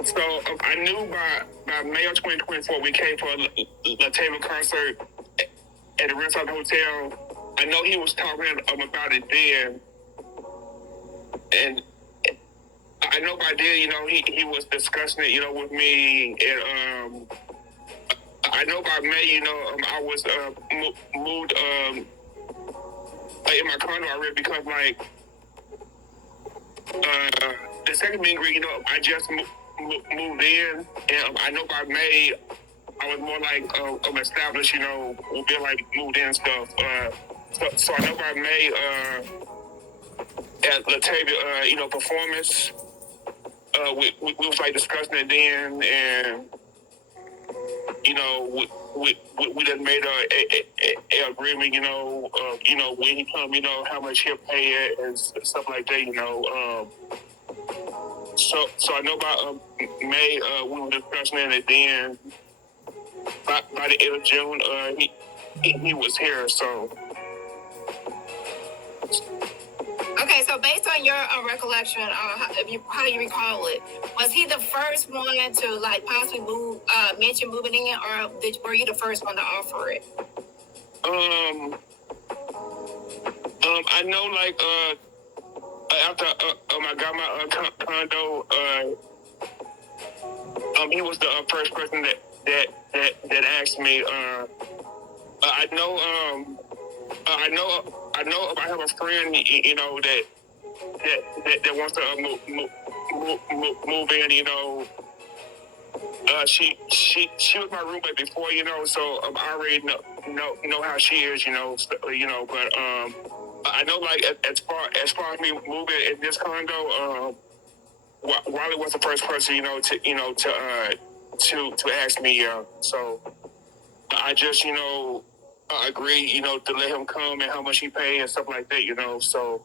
I knew by May of 2024 we came for a Latavia concert at the Renaissance Hotel. I know he was talking about it then, and I know by then, he was discussing it, with me, and I know by May, I was moved in my condo already because the second meet and greet, I just moved in, and I know by May I was more established, being moved in and stuff. So I know by May at Latavia, performance, we was discussing it then, and we just made a agreement, when he come, how much he'll pay it and stuff like that, So I know by May we were discussing it, and then by the end of June he was here. So okay, so based on your recollection, how you recall it, was he the first one to possibly mention moving in, or were you the first one to offer it? I know after I got my condo, he was the first person that asked me. I know I have a friend, that wants to move in. She was my roommate before, so I already know how she is, But I know as far as me moving in this condo, Wally was the first person, to ask me. So I just, agreed, to let him come and how much he paid and stuff like that, So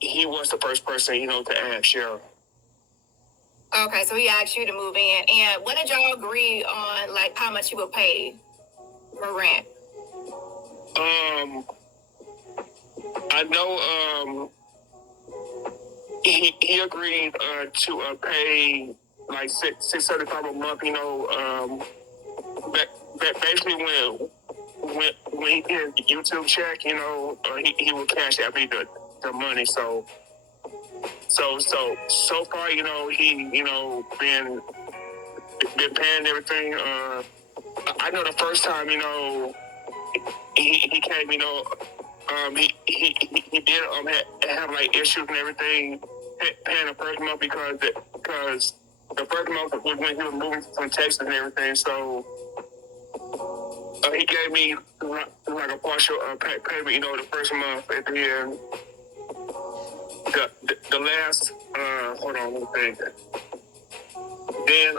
he was the first person, to ask. Yeah. Okay, so he asked you to move in, and what did y'all agree on, how much he would pay for rent? I know he agreed to pay $675 a month. Basically when he did YouTube check, he would cash out me the money. So far, he been paying everything. I know the first time, he came, he did have issues and everything paying the first month because the first month was when he was moving from Texas and everything. So he gave me a partial payment, the first month at the end. The last hold on, let me think. Then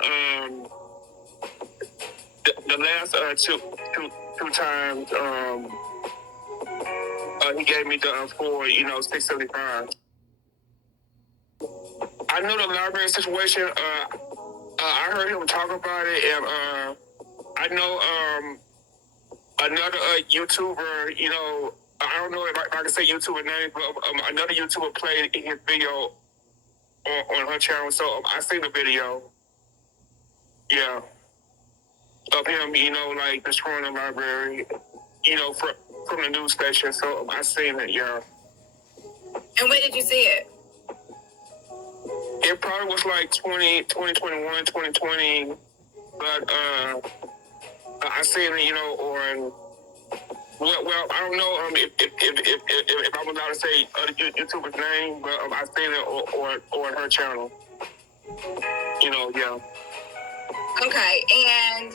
the last two times he gave me the for $675. I know the library situation. I heard him talk about it, and I know another YouTuber. I don't know if I can say YouTuber name, but another YouTuber played in his video on her channel. So I seen the video. Yeah. Of him, destroying the library, from the news station. So I seen it, yeah. And when did you see it? It probably was 2021, 2020, but I seen it, on. Well, I don't know if I'm allowed to say other YouTuber's name, but I seen it on her channel. Yeah. Okay, and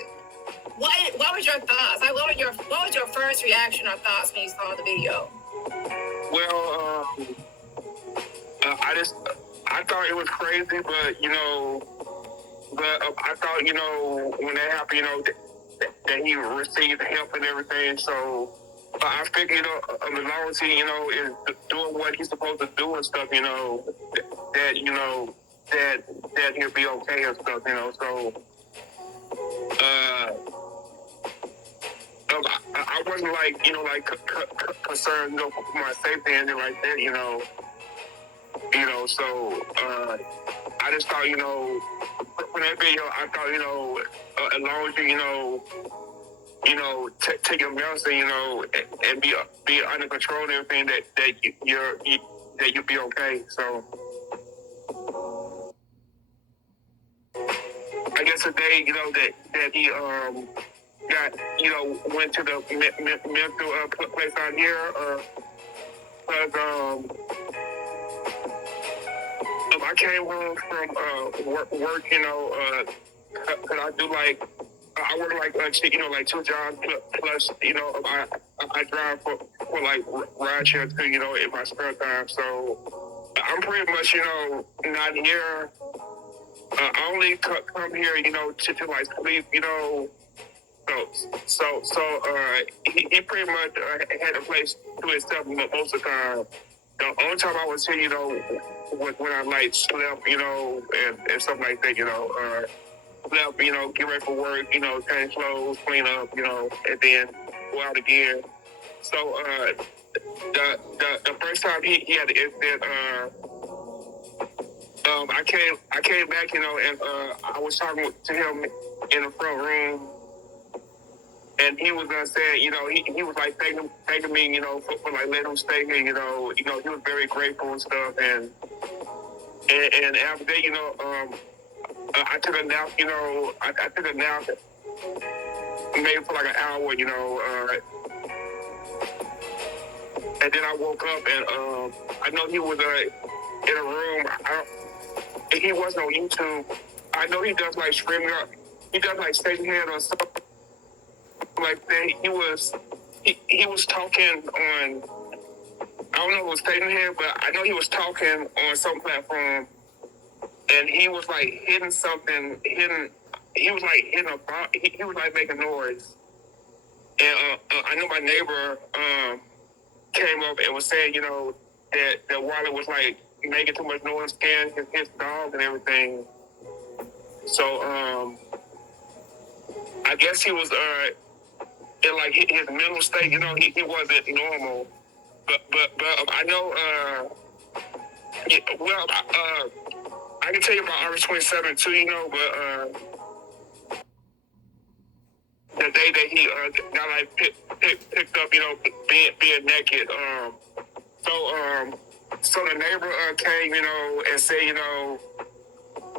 what was your thoughts? What was your first reaction or thoughts when you saw the video? Well, I thought it was crazy, but I thought when that happened, that he received help and everything. So I figured, as long as he, is doing what he's supposed to do and stuff, that he'll be okay and stuff, So I wasn't concerned, for my safety and like that, You know, so I just thought, you know, for that video, I thought, you know, as long as take your medicine, you know, and be under control and everything, that you'll be okay. So I guess today, you know, that he got, you know, went to the mental place out here, because I came home from work, you know, cause I do like I work like you know, like 2 jobs plus you know I drive for like ride share too, you know, in my spare time. So I'm pretty much, you know, not here. I only come here, you know, to like sleep, you know. So he pretty much had a place to himself most of the time. The only time I was here, you know, when I like slept, you know, and stuff like that, you know, slept, you know, get ready for work, you know, change clothes, clean up, you know, and then go out again. So the first time he had the incident, I came back, you know, and I was talking to him in the front room. And he was saying, you know, he was like thanking me, you know, for like letting him stay here, you know, he was very grateful and stuff, and after that, you know, I took a nap, you know, I took a nap maybe for like an hour, you know, and then I woke up and I know he was in a room. He wasn't on YouTube. I know he does like streaming up. He does like stationhead or something like that. He was talking on, I don't know if it was stationhead, but I know he was talking on some platform, and he was like hitting something, he was like hitting a bomb, he was like making noise. And I know my neighbor came up and was saying, you know, that Wally was like making too much noise, scaring his dog and everything. So I guess he was in like his mental state, you know, he wasn't normal. But I know I can tell you about August 27th too, you know, but the day that he got like picked up, you know, being naked. So the neighbor came, you know, and said, you know,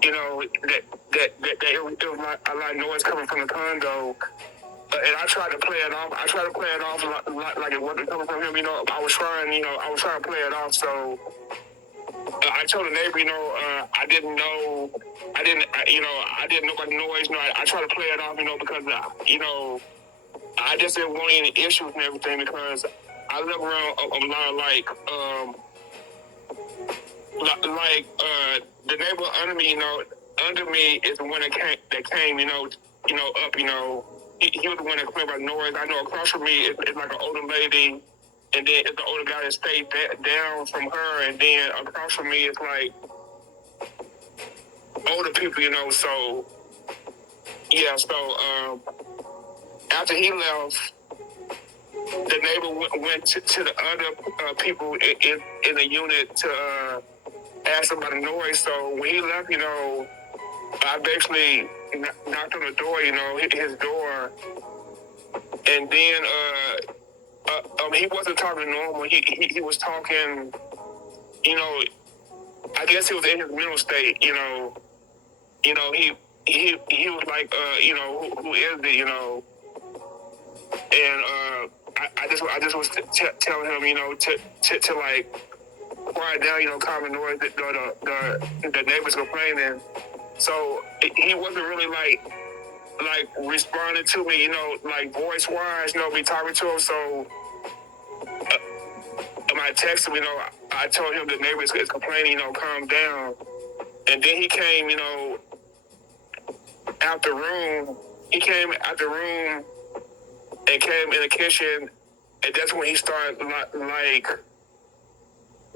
that it was a lot of noise coming from the condo. And I tried to play it off. Like it wasn't coming from him. You know, I was trying to play it off. So I told the neighbor, you know, I didn't know about the noise. You know, I tried to play it off, you know, because you know, I just didn't want any issues and everything, because I live around a lot of the neighbor under me is the one that came, you know, up, you know. He was the one that cleared by noise. I know across from me is like an older lady, and then it's the older guy that stayed down from her, and then across from me is like older people, you know. So yeah, so after he left, the neighbor went to the other people in the unit to ask about the noise. So when he left, you know, I basically knocked on the door, you know, hit his door, and then he wasn't talking normal. He was talking, you know, I guess he was in his mental state, you know. He was like, you know, who is it, you know? And I just was telling him, you know, to like quiet down, you know, calm the noise, the neighbors complaining. So he wasn't really like responding to me, you know, like voice wise, you know, me talking to him. So I texted him, you know, I told him the neighbors is complaining, you know, calm down. And then he came, you know, out the room. He came out the room and came in the kitchen, and that's when he started like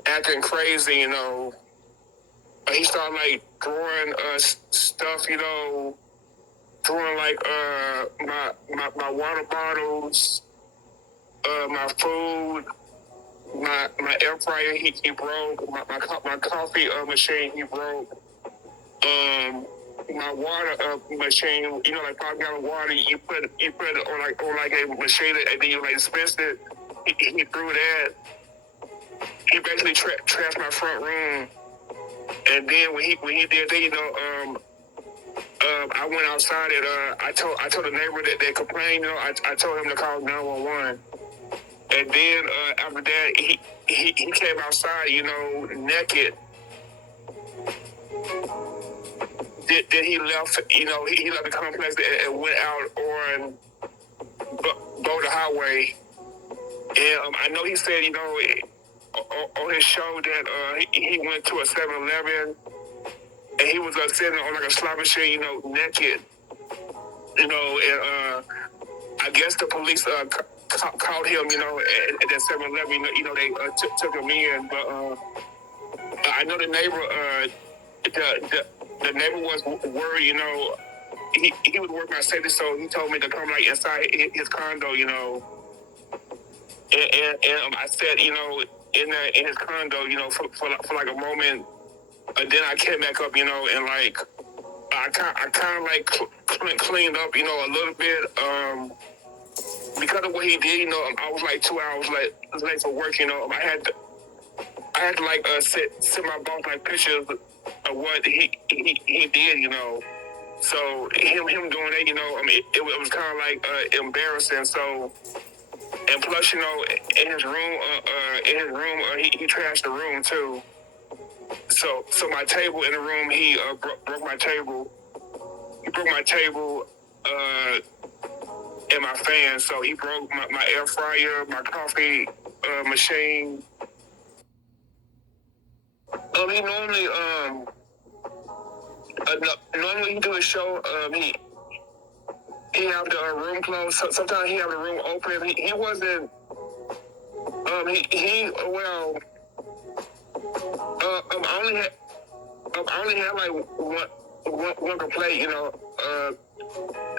acting crazy, you know. He started like throwing stuff, you know, throwing like my water bottles, my food, my air fryer he broke. My coffee machine he broke. My water machine, you know, like 5 gallon water, you put it on like a machine and then you like dispense it. He threw that. He basically trashed my front room. And then when he did that, you know, I went outside and I told the neighbor that complained. You know, I told him to call 911. And then after that, he came outside, you know, naked. Then he left, you know, he left the complex and went out on Boulder Highway. And I know he said, you know, on his show that he went to a 7-Eleven and he was sitting on like a slot machine, you know, naked. You know, and I guess the police caught him, you know, at that 7-Eleven. You know, they took him in. But I know the neighbor, the neighbor was worried, you know. He was working on safety, so he told me to come like inside his condo, you know. And I said, you know, in his condo, you know, for like a moment. Then I came back up, you know, and like I kind of like cleaned up, you know, a little bit. Because of what he did, you know, I was like 2 hours late for work, you know. I had to like send my boss like pictures of what he did, you know. So him doing that, you know, I mean, it was kind of like embarrassing. So, and plus, you know, in his room, he trashed the room too. So my table in the room, he broke my table. He broke my table and my fan. So he broke my air fryer, my coffee machine. He normally normally he do a show. He have the room closed. Sometimes he have the room open. He wasn't. Well. I only had like one complaint, you know,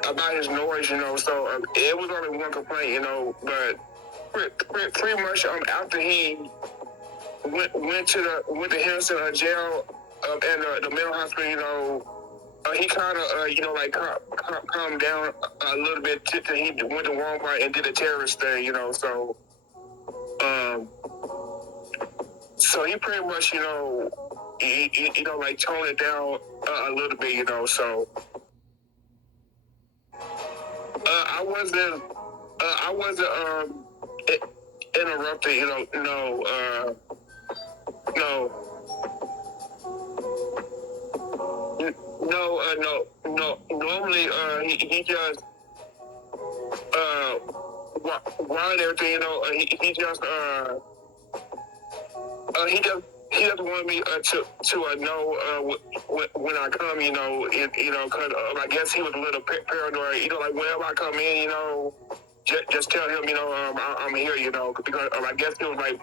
about his noise, you know. So it was only one complaint, you know. But pretty much after he went to Henderson jail and the mental hospital, you know, he kind of you know, like calmed down a little bit till he went to Walmart and did a terrorist thing, you know. So he pretty much, you know, you know, like toned it down a little bit, you know. So I wasn't interrupted, you know. No. Normally, he just while and everything, you know, he just he just wanted me to know when I come, you know, you know, cause I guess he was a little paranoid, you know, like whenever I come in, you know, just tell him, you know, I'm here, you know, because I guess he was like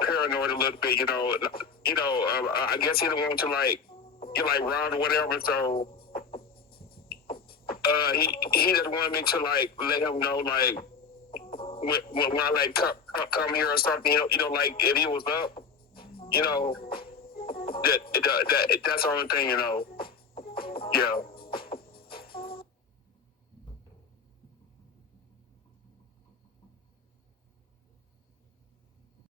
paranoid a little bit, you know. I guess he didn't want to like get like robbed or whatever, so he just wanted me to like let him know like when I like come here or something, you know, like if he was up, you know, that's the only thing, you know. Yeah.